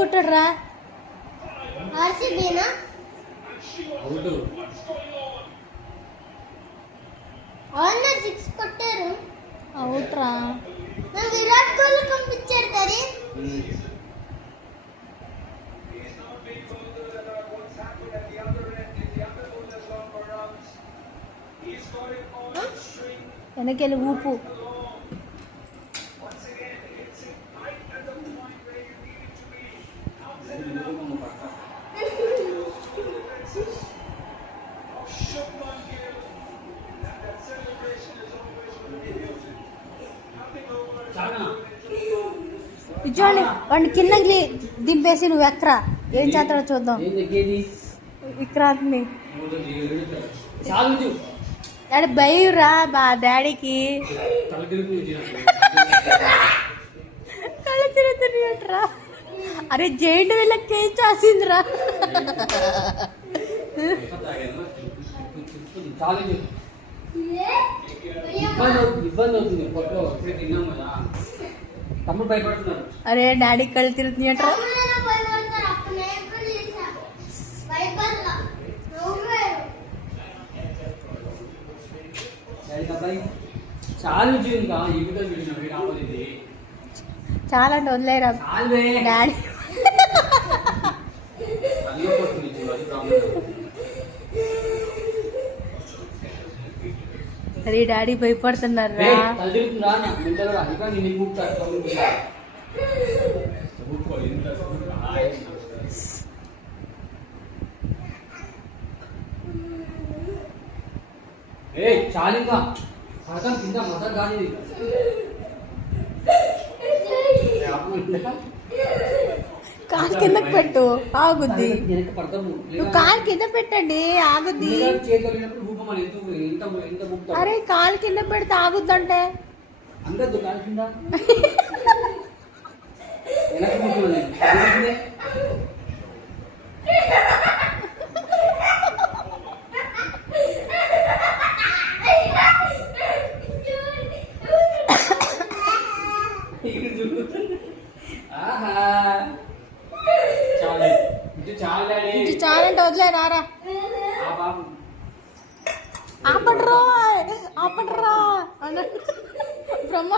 కొట్టాడు రా. ఆర్సీబీనా ఆల్రెడీ 6 కొట్టారు. అవుట్ రా. విరాట్ కోహ్లీ పంపించారు కదా. వెనకెళ్ళి ఊపు. చూడండి వాడిని కింద దింపేసి నువ్వు ఎక్కరా ఏం చేస్తాడో చూద్దాం. విక్రాంత్ని డాడీ భయరా బా డాడీకి కళ్ళు తిరుగుతున్నాయట్రా. అరే జైంట్ వీళ్ళకి ఏం చేసిందిరా. అరే డాడీ కళ్ళు తిరుగుతున్నాయట్రా. చాలా అంటే వదిలేరా డాడీ. అరే డాడీ భయపడుతున్నారు రా. చాలింగా కింద మొదలు కానీ కాలు కిందకి పెట్టు ఆగుద్ది. నువ్వు కాలు కింద పెట్టండి ఆగుద్ది. అరే కాలు కింద పెడితే ఆగుద్ది అంటే అందద్దు కాలు కింద చాలంటే వదిలే రారా. ఆపడరా ఆపడరా అన్నట్టు బ్రహ్మ.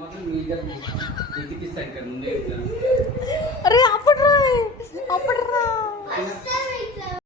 మాత్రం